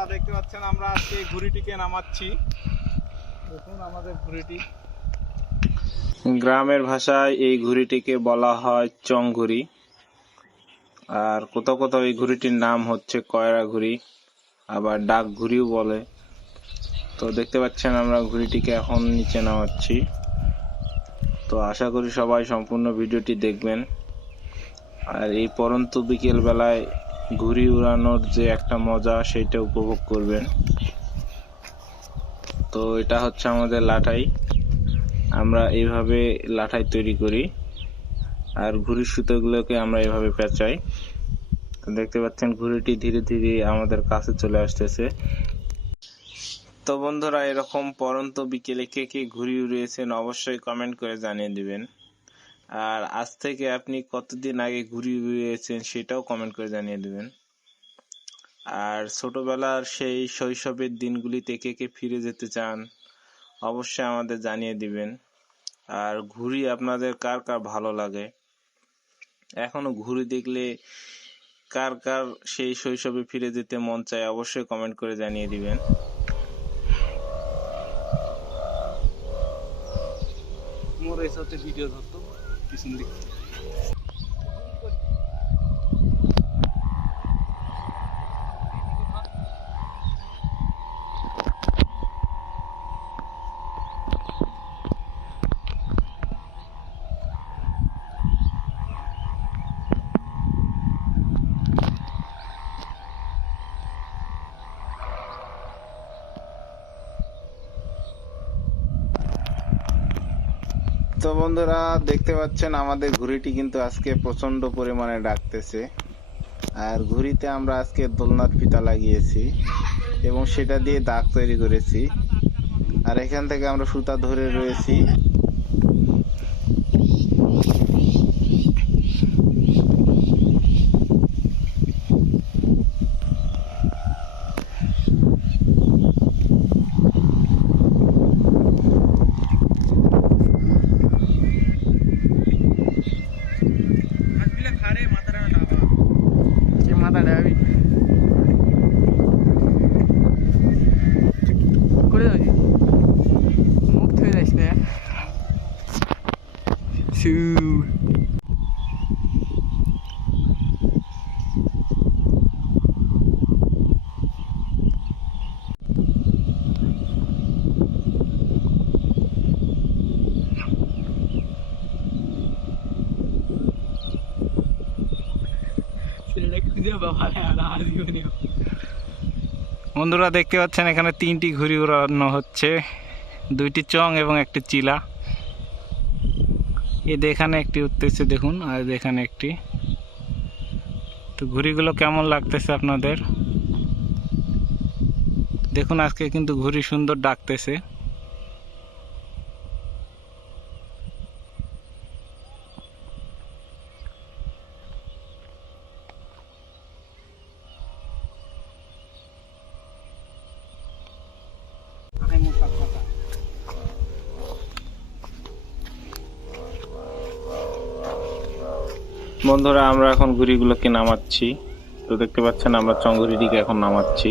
বন্ধুরা দেখতে পাচ্ছেন, আমরা আজকে ঘুড়িটিকে নামাচ্ছি। দেখুন আমাদের ঘুড়িটি। গ্রামের ভাষায় এই ঘুড়িটিকে বলা হয় চং ঘুড়ি আর কোথাও কোথাও এই ঘুড়িটির নাম হচ্ছে কয়রা ঘুড়ি, আবার ডাক ঘুড়িও বলে। তো দেখতে পাচ্ছেন আমরা ঘুড়িটিকে এখন নিচে নামাচ্ছি। তো আশা করি সবাই সম্পূর্ণ ভিডিওটি দেখবেন। আর এই পরন্ত বিকেল বেলায় ঘুড়ি উড়ানোর যে একটা মজা সেটা উপভোগ করবেন। তো এটা হচ্ছে আমাদের লাঠাই। আমরা এইভাবে লাঠাই তৈরি করি। আর ঘুড়ির সুতোগুলোকে আমরা এইভাবে পেঁচাই। দেখতে পাচ্ছেন ঘুড়িটি ধীরে ধীরে আমাদের কাছে চলে আসতেছে। তো বন্ধুরা, এরকম পরন্ত বিকেলে কে কে ঘুড়ি উড়িয়েছেন অবশ্যই কমেন্ট করে জানিয়ে দিবেন। আর আজ থেকে আপনি কতদিন আগে ঘুড়ি উড়িয়েছেন সেটাও কমেন্ট করে জানিয়ে দেবেন। আর ছোটবেলার সেই শৈশবের দিনগুলিতে কে কে ফিরে যেতে চান, অবশ্যই আমাদের জানিয়ে দিবেন। আর ঘুড়ি আপনাদের কার কার ভালো লাগে? এখনও ঘুড়ি দেখলে কার কার সেই শৈশবে ফিরে যেতে মন চায়, অবশ্যই কমেন্ট করে জানিয়ে দিবেন। মোর এই ভিডিও ধরতো। की তো বন্ধুরা দেখতে পাচ্ছেন আমাদের ঘুড়িটি কিন্তু আজকে প্রচণ্ড পরিমাণে ডাকতেছে। আর ঘুড়িতে আমরা আজকে দোলনাথ ফিতা লাগিয়েছি এবং সেটা দিয়ে দাগ তৈরি করেছি। আর এখান থেকে আমরা সুতা ধরে রয়েছি। সু বন্ধুরা দেখতে পাচ্ছেন এখানে তিনটি ঘুড়ি উড়ানো হচ্ছে। দুইটি চং এবং একটি চিলা। এই এখানে একটি উঠতেছে দেখুন, আর এখানে একটি। তো ঘুড়িগুলো কেমন লাগতেছে আপনাদের? দেখুন, আজকে কিন্তু ঘুড়ি সুন্দর ডাকতেছে। বন্ধুরা আমরা এখন ঘুড়িগুলোকে নামাচ্ছি। তো দেখতে পাচ্ছেন আমরা চঙ্গুরিটিকে এখন নামাচ্ছি।